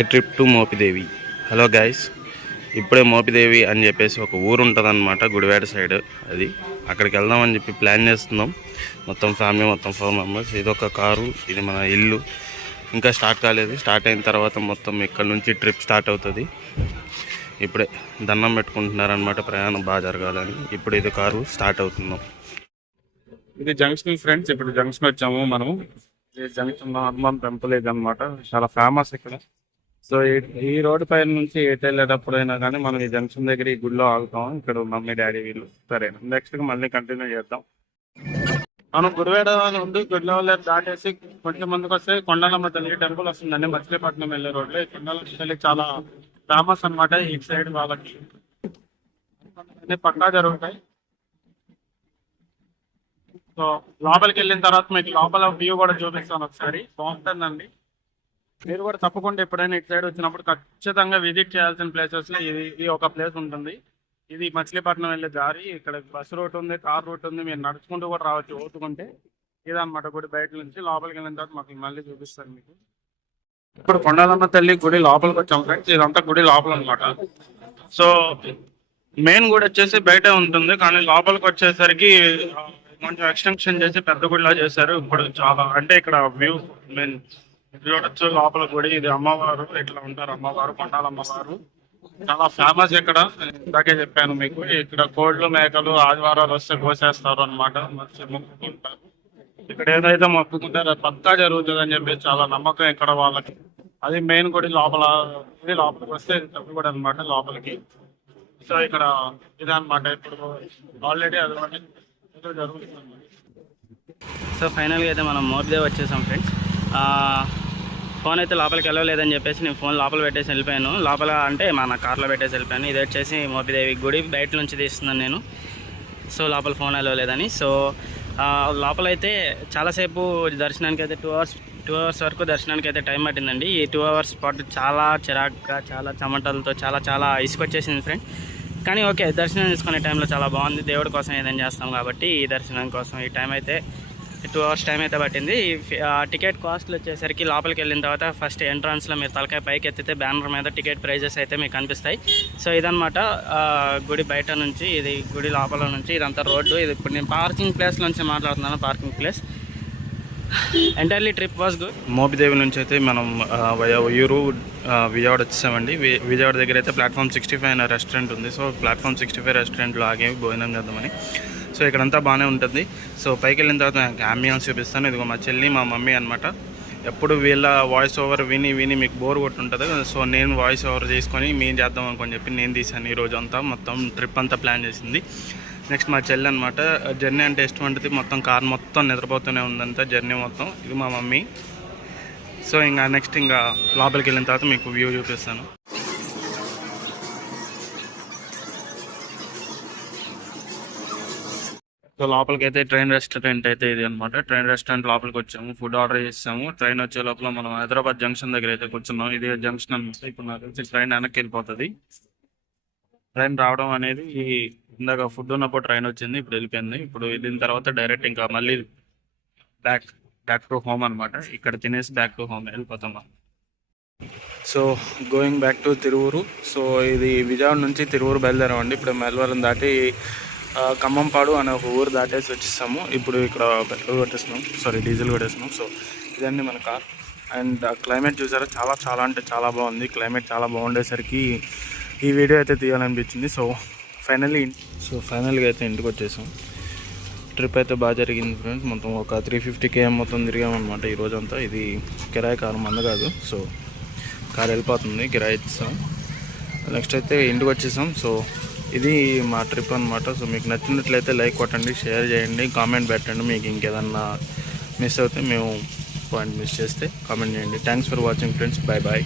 A trip to Mopidevi. Hello guys, ఇప్పుడే మోపిదేవి అని చెప్పేసి ఒక ఊరు ఉంటుంది అనమాట, గుడివాడ సైడ్. అది అక్కడికి వెళ్దామని చెప్పి ప్లాన్ చేస్తున్నాం. మొత్తం ఫ్యామిలీ, మొత్తం 4 మెంబర్స్. ఇది ఒక కారు, ఇది మన ఇల్లు. ఇంకా స్టార్ట్ కాలేదు. స్టార్ట్ అయిన తర్వాత మొత్తం ఇక్కడ నుంచి ట్రిప్ స్టార్ట్ అవుతుంది. ఇప్పుడే దండం పెట్టుకుంటున్నారనమాట, ప్రయాణం బాగా జరగాలని. ఇప్పుడు ఇది కారు స్టార్ట్ అవుతున్నాం. ఇది జంక్షన్ ఫ్రెండ్స్. ఇప్పుడు జంక్షన్ వచ్చాము మనం. ఈ జంక్షన్ లో హనుమాన్ టెంపుల్ ఇది అనమాట, చాలా ఫేమస్ ఇక్కడ. సో ఈ రోడ్డు పైన నుంచి ఎటు వెళ్ళేటప్పుడైనా కానీ మనం ఈ జంక్షన్ దగ్గర ఈ గుడిలో ఆగుతాం. ఇక్కడ మమ్మీ డాడీ వీళ్ళు. సరే, నెక్స్ట్ మళ్ళీ కంటిన్యూ చేద్దాం. మనం గుడివాడ నుండి గుడిలో దాటేసి కొంచెం ముందుకు వస్తే కొండలమ్మ తల్లి టెంపుల్ వస్తుందండి, మచిలీపట్నం వెళ్ళే రోడ్లో. ఈ కొండలమ్మ తల్లి చాలా ఫేమస్ అనమాట ఈ సైడ్ వాళ్ళకి. అన్ని పక్కా జరుగుతాయి. సో లోపలికి వెళ్ళిన తర్వాత మీకు లోపల వ్యూ కూడా చూపిస్తాను ఒకసారి, బాగుంటుందండి. మీరు కూడా తప్పకుండా ఎప్పుడైనా ఇటు సైడ్ వచ్చినప్పుడు ఖచ్చితంగా విజిట్ చేయాల్సిన ప్లేసెస్ లో ఇది ఒక ప్లేస్ ఉంటుంది. ఇది మచిలీపట్నం వెళ్ళే దారి. ఇక్కడ బస్ రూట్ ఉంది, కార్ రూట్ ఉంది, మీరు నడుచుకుంటూ కూడా రావచ్చు ఓటుకుంటే. ఇదన్నమాట గుడి బయట నుంచి. లోపలికి వెళ్ళిన తర్వాత మాకు మళ్ళీ చూపిస్తాను మీకు. ఇప్పుడు కొండలమ్మ తల్లి గుడి లోపలికి వచ్చాం ఫ్రెండ్స్. ఇదంతా గుడి లోపల అనమాట. సో మెయిన్ గుడి వచ్చేసి బయటే ఉంటుంది, కానీ లోపలికి వచ్చేసరికి కొంచెం ఎక్స్టెన్షన్ చేసి పెద్ద గుడిలా చేశారు. ఇప్పుడు చాలా అంటే ఇక్కడ వ్యూ మెయిన్ చూడొచ్చు లోపల గుడి. ఇది అమ్మవారు, ఇట్లా ఉంటారు అమ్మవారు, కొండాల అమ్మవారు. చాలా ఫేమస్ ఇక్కడ. ఇందాకే చెప్పాను మీకు, ఇక్కడ కోళ్ళు మేకలు ఆదివారాలు వస్తే కోసేస్తారు అనమాట, మొక్కుకుంటారు. ఇక్కడ ఏదైతే మొక్కుకుంటారో అది పక్కా జరుగుతుంది అని చెప్పి చాలా నమ్మకం ఇక్కడ వాళ్ళకి. అది మెయిన్ గుడి లోపల. ఇది లోపలికి వస్తే తప్పు కూడా అనమాట లోపలికి. సో ఇక్కడ ఇదనమాట. ఇప్పుడు ఆల్రెడీ అది జరుగుతుంది. సో ఫైనల్గా అయితే మనం మోపిదేవి వచ్చేసాం ఫ్రెండ్స్. ఫోన్ అయితే లోపలికి వెళ్ళలేదని చెప్పేసి నేను ఫోన్ లోపల పెట్టేసి వెళ్ళిపోయాను. లోపల అంటే మన కార్లో పెట్టేసి వెళ్ళిపోయాను. ఇది వచ్చేసి మోపిదేవి గుడి బయట నుంచి తీస్తున్నాను నేను. సో లోపల ఫోన్ వెళ్ళలేదని. సో లోపలైతే చాలాసేపు దర్శనానికి అయితే 2 అవర్స్ వరకు దర్శనానికి అయితే టైం పట్టిందండి. ఈ 2 అవర్స్ పాటు చాలా చిరాగ్గా, చాలా చెమటలతో చాలా ఇసుకొచ్చేసింది ఫ్రెండ్. కానీ ఓకే, దర్శనం చేసుకునే టైంలో చాలా బాగుంది. దేవుడి కోసం ఏదైనా చేస్తాం కాబట్టి ఈ దర్శనం కోసం ఈ టైం అయితే 2 అవర్స్ టైం అయితే పట్టింది. టికెట్ కాస్ట్లు వచ్చేసరికి లోపలికి వెళ్ళిన తర్వాత ఫస్ట్ ఎంట్రన్స్లో మీరు తలకాయ పైకి ఎత్తితే బ్యానర్ మీద టికెట్ ప్రైజెస్ అయితే మీకు కనిపిస్తాయి. సో ఇదనమాట గుడి బయట నుంచి, ఇది గుడి లోపల నుంచి ఇదంతా రోడ్డు. ఇది ఇప్పుడు నేను పార్కింగ్ ప్లేస్ నుంచి మాట్లాడుతున్నాను, parking place. Entirely trip was good. Mopidevi నుంచి అయితే మనం ఉయ్యూరు విజయవాడ వచ్చేసామండి. విజయవాడ దగ్గర అయితే ప్లాట్ఫామ్ 65 అనే రెస్టారెంట్ ఉంది. సో ప్లాట్ఫామ్ 65 రెస్టారెంట్లో ఆగేవి భోజనం చేద్దామని. సో ఇక్కడంతా బాగానే ఉంటుంది. సో పైకి వెళ్ళిన తర్వాత నాకు అంబియన్స్ చూపిస్తాను. ఇదిగో మా చెల్లి, మా మమ్మీ అనమాట. ఎప్పుడు వీళ్ళ వాయిస్ ఓవర్ విని మీకు బోర్ కొట్టుంటుంది. సో నేను వాయిస్ ఓవర్ చేసుకొని మేము చేద్దాం అనుకొని చెప్పి నేను తీసాను ఈ రోజు అంతా. మొత్తం ట్రిప్ అంతా ప్లాన్ చేసింది. నెక్స్ట్ మా చెల్లి అనమాట. జర్నీ అంటే ఇష్టం ఉంటుంది. మొత్తం కార్ మొత్తం నిద్రపోతూనే ఉందంతా జర్నీ మొత్తం. ఇది మా మమ్మీ. సో ఇంకా నెక్స్ట్ ఇంకా లోపలికి వెళ్ళిన తర్వాత మీకు వ్యూ చూపిస్తాను. సో లోపలికి అయితే ట్రైన్ రెస్టారెంట్ అయితే ఇది అనమాట. ట్రైన్ రెస్టారెంట్ లోపలికి వచ్చాము, ఫుడ్ ఆర్డర్ చేసాము. ట్రైన్ వచ్చే లోపల మనం హైదరాబాద్ జంక్షన్ దగ్గర అయితే కూర్చున్నాం. ఇది జంక్షన్ అనమాట. ఇప్పుడు నాకు తెలిసి ట్రైన్ వెనక్కి వెళ్ళిపోతుంది. ట్రైన్ రావడం అనేది ఇందాక ఫుడ్ ఉన్నప్పుడు ట్రైన్ వచ్చింది, ఇప్పుడు వెళ్ళిపోయింది. ఇప్పుడు దీని తర్వాత డైరెక్ట్ ఇంకా మళ్ళీ బ్యాక్ టు హోమ్ అనమాట. ఇక్కడ తినేసి బ్యాక్ టు హోమ్ వెళ్ళిపోతాం. So going back to Tiruvuru. So ఇది విజయవాడ నుంచి తిరువూరు బయలుదేరామండి. ఇప్పుడు మెల్వరం దాటి ఖమ్మంపాడు అనే ఒక ఊరు దాటేసి వచ్చేసాము. ఇప్పుడు ఇక్కడ పెట్రోల్ కొట్టేస్తున్నాం, డీజిల్ కొట్టేస్తున్నాం. సో ఇదండి మన కార్. అండ్ క్లైమేట్ చూసారా, చాలా అంటే చాలా బాగుంది. క్లైమేట్ చాలా బాగుండేసరికి ఈ వీడియో అయితే తీయాలనిపించింది. సో ఫైనల్గా అయితే ఇంటికి వచ్చేసాం. ట్రిప్ అయితే బాగా జరిగింది ఫ్రెండ్స్. మొత్తం ఒక 350 km మొత్తం తిరిగామన్నమాట ఈ రోజంతా. ఇది కిరాయి కారు, మంద కాదు. సో కారు వెళ్ళిపోతుంది, కిరాయి ఇస్తాం. నెక్స్ట్ అయితే ఇంటికి వచ్చేసాం. సో ఇది మా ట్రిప్ అనమాట. సో మీకు నచ్చినట్లయితే లైక్ కొట్టండి, షేర్ చేయండి, కామెంట్ పెట్టండి. మీకు ఇంకేదన్నా మిస్ అవుతే, మేము పాయింట్ మిస్ చేస్తే కామెంట్ చేయండి. Thanks for watching friends. Bye.